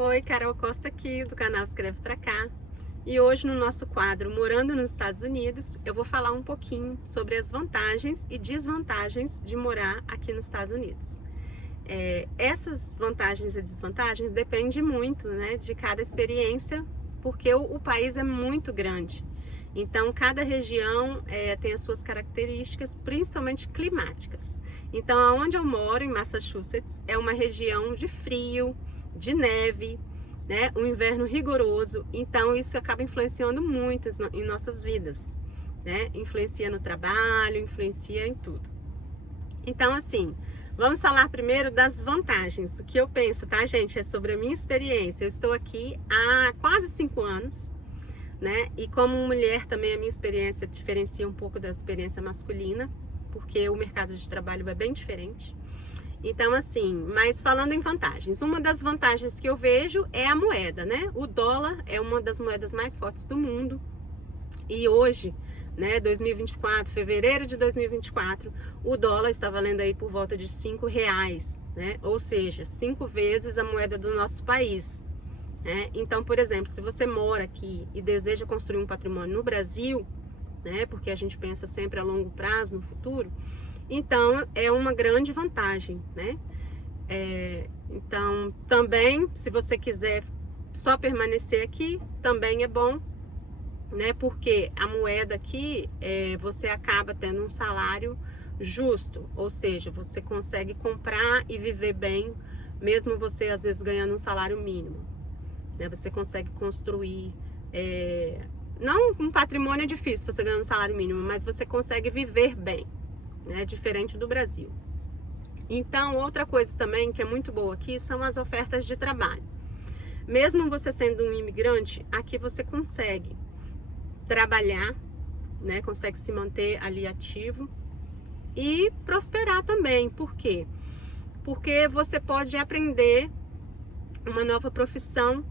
Oi, Carol Costa aqui do canal Escreve Pra Cá. E hoje no nosso quadro Morando nos Estados Unidos, eu vou falar um pouquinho sobre as vantagens e desvantagens de morar aqui nos Estados Unidos. Essas vantagens e desvantagens dependem muito, né, de cada experiência, porque o país é muito grande. Então, cada região tem as suas características, principalmente climáticas. Então, onde eu moro, em Massachusetts, é uma região de frio, de neve, né? Um inverno rigoroso. Então, isso acaba influenciando muito em nossas vidas, né? Influencia no trabalho, influencia em tudo. Então, assim, vamos falar primeiro das vantagens. O que eu penso, tá, gente? É sobre a minha experiência. Eu estou aqui há quase 5 anos. Né? E como mulher também a minha experiência diferencia um pouco da experiência masculina, porque o mercado de trabalho é bem diferente. Então, assim, mas falando em vantagens, uma das vantagens que eu vejo é a moeda, né? O dólar é uma das moedas mais fortes do mundo e hoje, né, 2024, fevereiro de 2024, o dólar está valendo aí por volta de R$ 5, né? Ou seja, 5 vezes a moeda do nosso país. Então, por exemplo, se você mora aqui e deseja construir um patrimônio no Brasil, né, porque a gente pensa sempre a longo prazo, no futuro, então é uma grande vantagem, né? Então, também, se você quiser só permanecer aqui, também é bom, né? Porque a moeda aqui, você acaba tendo um salário justo, ou seja, você consegue comprar e viver bem, mesmo você às vezes ganhando um salário mínimo. Você consegue construir, não um patrimônio é difícil você ganhar um salário mínimo, mas você consegue viver bem, né? Diferente do Brasil. Então, outra coisa também que é muito boa aqui são as ofertas de trabalho. Mesmo você sendo um imigrante, aqui você consegue trabalhar, né? Consegue se manter ali ativo e prosperar também. Por quê? Porque você pode aprender uma nova profissão.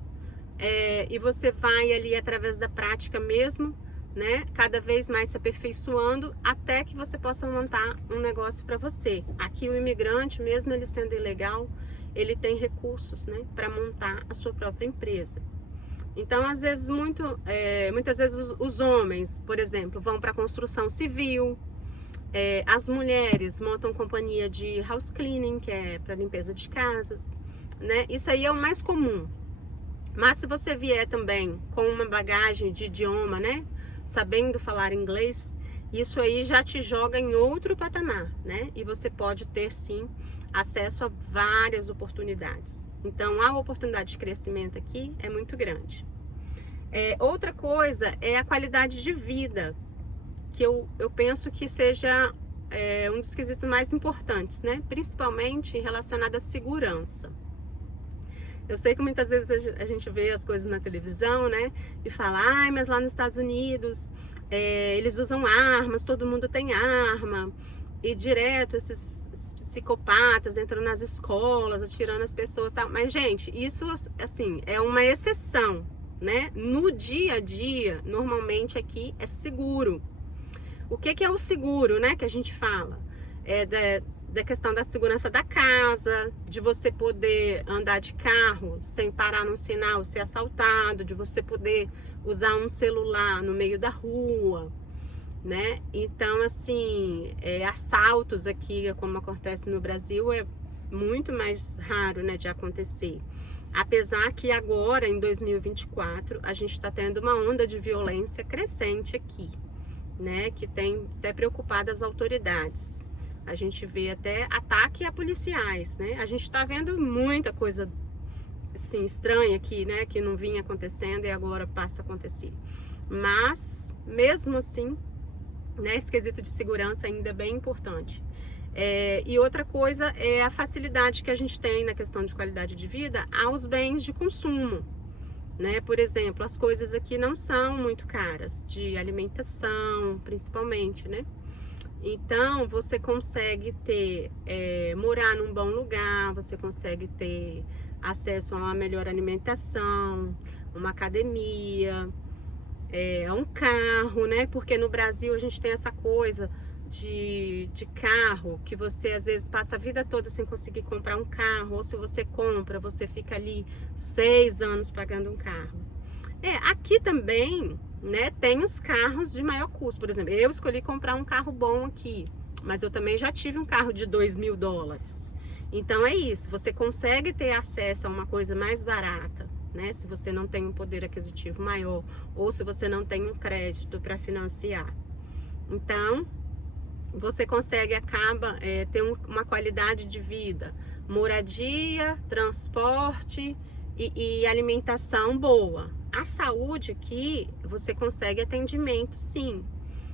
E você vai ali através da prática mesmo, né? Cada vez mais se aperfeiçoando até que você possa montar um negócio para você. Aqui o imigrante, mesmo ele sendo ilegal, ele tem recursos, né, para montar a sua própria empresa. Então, às vezes, muitas vezes os homens, por exemplo, vão para a construção civil, as mulheres montam companhia de house cleaning, que é para limpeza de casas, né? Isso aí é o mais comum. Mas se você vier também com uma bagagem de idioma, né, sabendo falar inglês, isso aí já te joga em outro patamar, né? E você pode ter, sim, acesso a várias oportunidades. Então, a oportunidade de crescimento aqui é muito grande. Outra coisa é a qualidade de vida, que eu penso que seja um dos quesitos mais importantes, né? Principalmente relacionado à segurança. Eu sei que muitas vezes a gente vê as coisas na televisão, né? E fala, ai, mas lá nos Estados Unidos eles usam armas, todo mundo tem arma. E direto esses psicopatas entram nas escolas, atirando as pessoas e tal. Mas, gente, isso, assim, é uma exceção, né? No dia a dia, normalmente aqui é seguro. O que é o seguro, né? Que a gente fala? Da questão da segurança da casa, de você poder andar de carro sem parar num sinal, ser assaltado, de você poder usar um celular no meio da rua, né? Então, assim, assaltos aqui, como acontece no Brasil, é muito mais raro, né, de acontecer. Apesar que agora, em 2024, a gente está tendo uma onda de violência crescente aqui, né? Que tem até preocupado as autoridades. A gente vê até ataque a policiais, né? A gente está vendo muita coisa assim, estranha aqui, né? Que não vinha acontecendo e agora passa a acontecer. Mas, mesmo assim, né? Esse quesito de segurança ainda é bem importante. E outra coisa é a facilidade que a gente tem na questão de qualidade de vida aos bens de consumo, né? Por exemplo, as coisas aqui não são muito caras, de alimentação, principalmente, né? Então, você consegue morar num bom lugar, você consegue ter acesso a uma melhor alimentação, uma academia, a um carro, né? Porque no Brasil a gente tem essa coisa de carro, que você às vezes passa a vida toda sem conseguir comprar um carro, ou se você compra, você fica ali 6 anos pagando um carro. Aqui também, né, tem os carros de maior custo. Por exemplo, eu escolhi comprar um carro bom aqui, mas eu também já tive um carro de $2.000. Então é isso, você consegue ter acesso a uma coisa mais barata, né, se você não tem um poder aquisitivo maior, ou se você não tem um crédito para financiar. Então, você consegue, ter uma qualidade de vida, moradia, transporte e alimentação boa. A saúde aqui, você consegue atendimento, sim.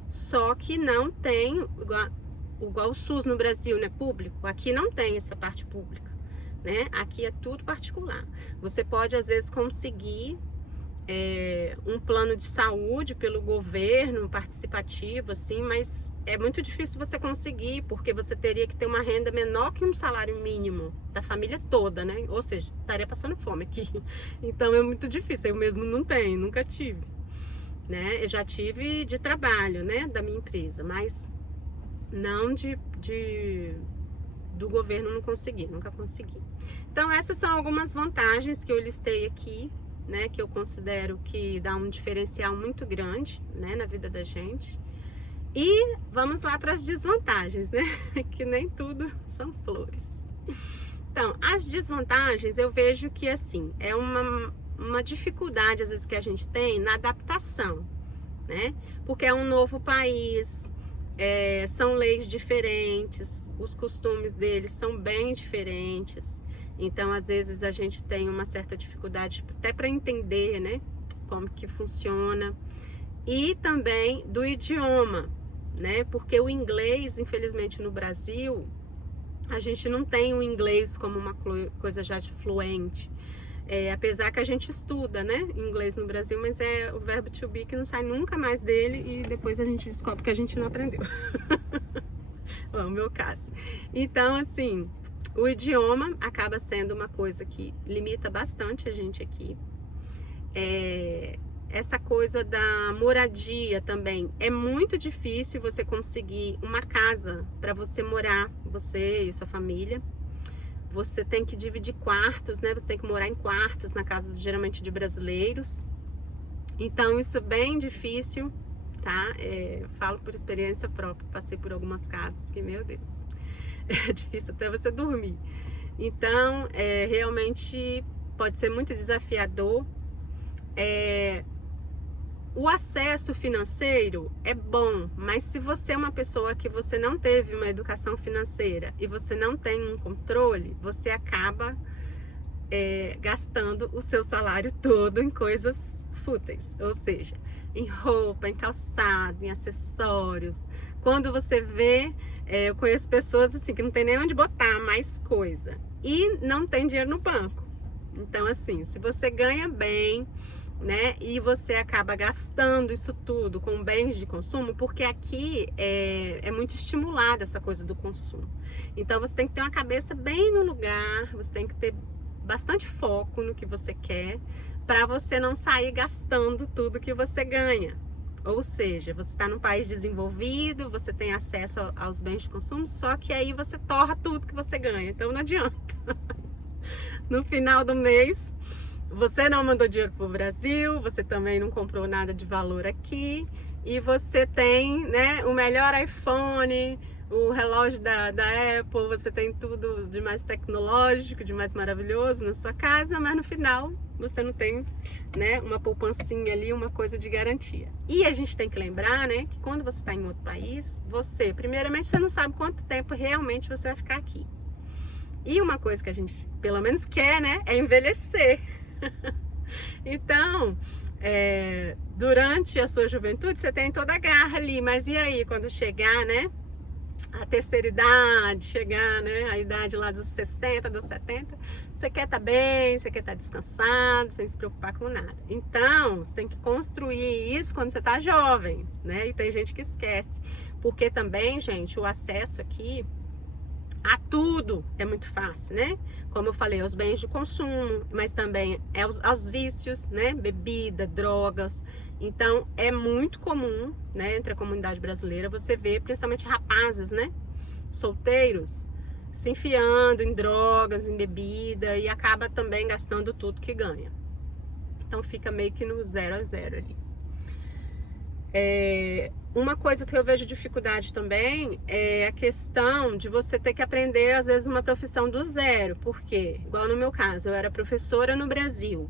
Só que não tem, igual o SUS no Brasil, né, público. Aqui não tem essa parte pública, né? Aqui é tudo particular. Você pode, às vezes, conseguir um plano de saúde pelo governo, participativo, assim, mas é muito difícil você conseguir, porque você teria que ter uma renda menor que um salário mínimo da família toda, né? Ou seja, estaria passando fome aqui. Então é muito difícil, eu mesmo não tenho, nunca tive, né? Eu já tive de trabalho, né, da minha empresa, mas não do governo, não consegui, nunca consegui. Então essas são algumas vantagens que eu listei aqui, né, que eu considero que dá um diferencial muito grande, né, na vida da gente. E vamos lá para as desvantagens, né, que nem tudo são flores. Então, as desvantagens eu vejo que, assim, é uma dificuldade às vezes que a gente tem na adaptação, né, porque é um novo país, são leis diferentes, os costumes deles são bem diferentes. Então, às vezes, a gente tem uma certa dificuldade até para entender, né, como que funciona. E também do idioma, né, porque o inglês, infelizmente, no Brasil, a gente não tem o inglês como uma coisa já fluente. Apesar que a gente estuda, né, inglês no Brasil, mas é o verbo to be que não sai nunca mais dele e depois a gente descobre que a gente não aprendeu. É o meu caso. Então, assim, o idioma acaba sendo uma coisa que limita bastante a gente aqui. Essa coisa da moradia também. É muito difícil você conseguir uma casa para você morar, você e sua família. Você tem que dividir quartos, né? Você tem que morar em quartos na casa geralmente de brasileiros. Então isso é bem difícil, tá? Falo por experiência própria, passei por algumas casas que, meu Deus, é difícil até você dormir. Então, realmente pode ser muito desafiador. O acesso financeiro é bom, mas se você é uma pessoa que você não teve uma educação financeira e você não tem um controle, você acaba gastando o seu salário todo em coisas fúteis, ou seja, em roupa, em calçado, em acessórios. Quando você vê, eu conheço pessoas assim que não tem nem onde botar mais coisa e não tem dinheiro no banco. Então, assim, se você ganha bem, né, e você acaba gastando isso tudo com bens de consumo, porque aqui é muito estimulada essa coisa do consumo. Então você tem que ter uma cabeça bem no lugar, você tem que ter bastante foco no que você quer, para você não sair gastando tudo que você ganha. Ou seja, você está num país desenvolvido, você tem acesso aos bens de consumo, só que aí você torra tudo que você ganha, então não adianta. No final do mês, você não mandou dinheiro para o Brasil, você também não comprou nada de valor aqui, e você tem, né, o melhor iPhone, o relógio da Apple, você tem tudo de mais tecnológico, de mais maravilhoso na sua casa, mas no final você não tem, né, uma poupancinha ali, uma coisa de garantia. E a gente tem que lembrar, né, que quando você está em outro país, primeiramente, você não sabe quanto tempo realmente você vai ficar aqui. E uma coisa que a gente, pelo menos, quer, né, é envelhecer. Então, durante a sua juventude, você tem toda a garra ali, mas e aí, quando chegar, né, a terceira idade, chegar, né, a idade lá dos 60, dos 70, você quer estar bem, você quer estar descansado, sem se preocupar com nada. Então, você tem que construir isso quando você está jovem, né, e tem gente que esquece, porque também, gente, o acesso aqui A tudo é muito fácil, né? Como eu falei, aos bens de consumo, mas também aos vícios, né? Bebida, drogas. Então, é muito comum, né, entre a comunidade brasileira, você ver, principalmente rapazes, né? Solteiros, se enfiando em drogas, em bebida e acaba também gastando tudo que ganha. Então, fica meio que no 0 a 0 ali. Uma coisa que eu vejo dificuldade também é a questão de você ter que aprender, às vezes, uma profissão do zero. Por quê? Igual no meu caso, eu era professora no Brasil.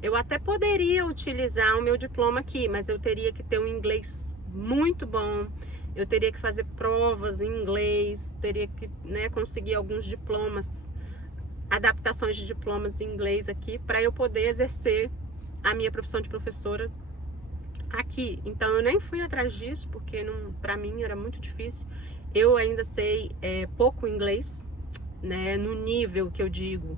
Eu até poderia utilizar o meu diploma aqui, mas eu teria que ter um inglês muito bom, eu teria que fazer provas em inglês, teria que, né, conseguir alguns diplomas, adaptações de diplomas em inglês aqui, para eu poder exercer a minha profissão de professora aqui. Então eu nem fui atrás disso, porque para mim era muito difícil. Eu ainda sei pouco inglês, né, no nível que eu digo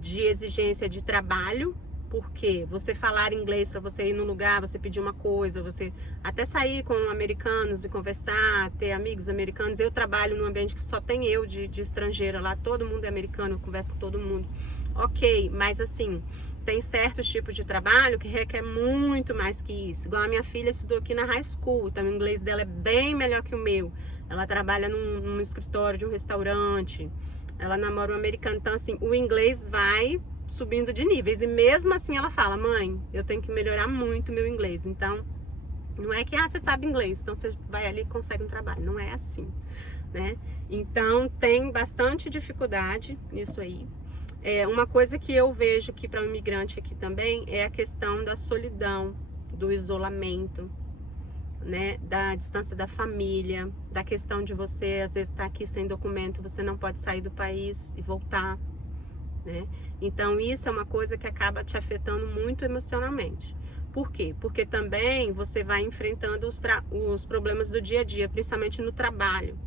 de exigência de trabalho, porque você falar inglês para você ir num lugar, você pedir uma coisa, você até sair com americanos e conversar, ter amigos americanos. Eu trabalho num ambiente que só tem eu de estrangeira lá, todo mundo é americano, eu converso com todo mundo. Ok, mas assim, tem certos tipos de trabalho que requer muito mais que isso. Igual a minha filha estudou aqui na high school, então o inglês dela é bem melhor que o meu. Ela trabalha num escritório de um restaurante, ela namora um americano, então assim, o inglês vai subindo de níveis. E mesmo assim ela fala, mãe, eu tenho que melhorar muito meu inglês. Então, não é que, você sabe inglês, então você vai ali e consegue um trabalho. Não é assim, né? Então, tem bastante dificuldade nisso aí. Uma coisa que eu vejo que para o imigrante aqui também é a questão da solidão, do isolamento, né? Da distância da família, da questão de você, às vezes, estar aqui sem documento, você não pode sair do país e voltar, né? Então isso é uma coisa que acaba te afetando muito emocionalmente. Por quê? Porque também você vai enfrentando os problemas do dia a dia, principalmente no trabalho.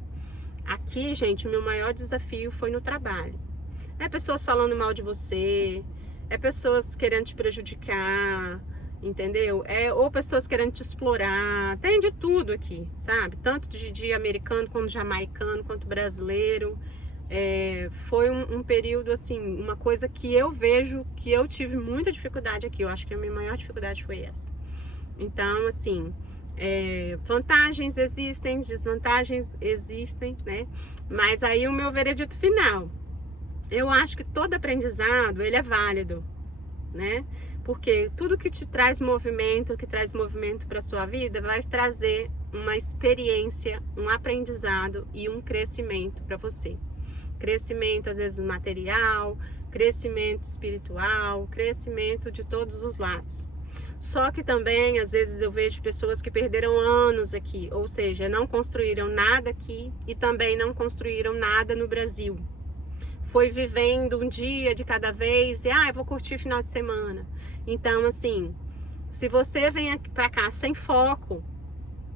Aqui, gente, o meu maior desafio foi no trabalho. É pessoas falando mal de você, é pessoas querendo te prejudicar, entendeu? Ou pessoas querendo te explorar, tem de tudo aqui, sabe? Tanto de americano, quanto jamaicano, quanto brasileiro. Foi um período, assim, uma coisa que eu vejo que eu tive muita dificuldade aqui. Eu acho que a minha maior dificuldade foi essa. Então, assim, vantagens existem, desvantagens existem, né? Mas aí o meu veredito final, eu acho que todo aprendizado, ele é válido, né? Porque tudo que te traz movimento, que traz movimento para sua vida, vai trazer uma experiência, um aprendizado e um crescimento para você. Crescimento, às vezes, material, crescimento espiritual, crescimento de todos os lados. Só que também, às vezes, eu vejo pessoas que perderam anos aqui, ou seja, não construíram nada aqui e também não construíram nada no Brasil. Foi vivendo um dia de cada vez e, eu vou curtir final de semana. Então, assim, se você vem para cá sem foco,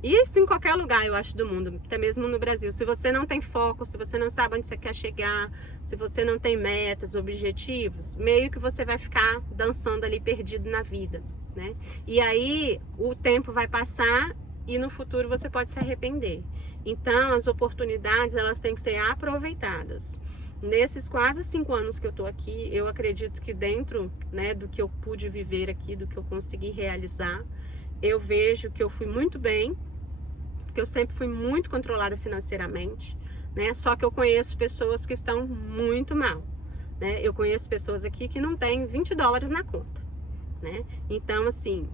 isso em qualquer lugar, eu acho, do mundo, até mesmo no Brasil. Se você não tem foco, se você não sabe onde você quer chegar, se você não tem metas, objetivos, meio que você vai ficar dançando ali perdido na vida, né? E aí o tempo vai passar e no futuro você pode se arrepender. Então, as oportunidades, elas têm que ser aproveitadas. Nesses quase 5 anos que eu tô aqui, eu acredito que dentro, né, do que eu pude viver aqui, do que eu consegui realizar, eu vejo que eu fui muito bem, porque eu sempre fui muito controlada financeiramente, né? Só que eu conheço pessoas que estão muito mal, né? Eu conheço pessoas aqui que não têm $20 na conta, né? Então, assim,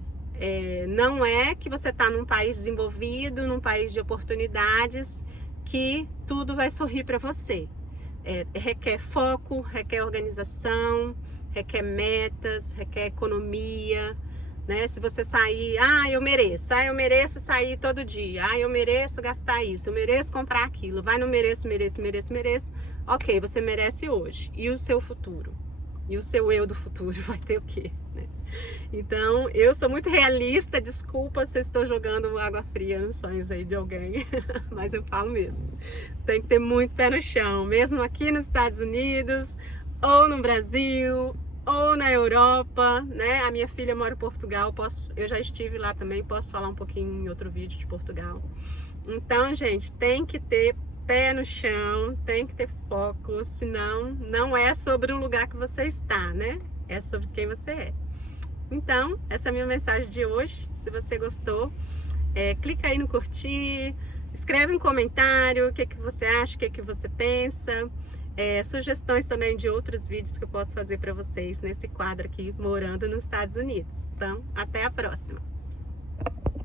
não é que você está num país desenvolvido, num país de oportunidades, que tudo vai sorrir para você. Requer foco, requer organização, requer metas, requer economia, né? Se você sair, eu mereço sair todo dia, eu mereço gastar isso, eu mereço comprar aquilo, vai no mereço, ok, você merece hoje. E o seu futuro? E o seu eu do futuro vai ter o quê, né? Então, eu sou muito realista, desculpa se eu estou jogando água fria nos sonhos aí de alguém, mas eu falo mesmo. Tem que ter muito pé no chão, mesmo aqui nos Estados Unidos, ou no Brasil, ou na Europa, né? A minha filha mora em Portugal, eu já estive lá também, posso falar um pouquinho em outro vídeo de Portugal. Então, gente, tem que ter pé no chão, tem que ter foco, senão não é sobre o lugar que você está, né? É sobre quem você é. Então, essa é a minha mensagem de hoje. Se você gostou, clica aí no curtir, escreve um comentário, o que você acha, o que você pensa. Sugestões também de outros vídeos que eu posso fazer para vocês nesse quadro aqui, Morando nos Estados Unidos. Então, até a próxima!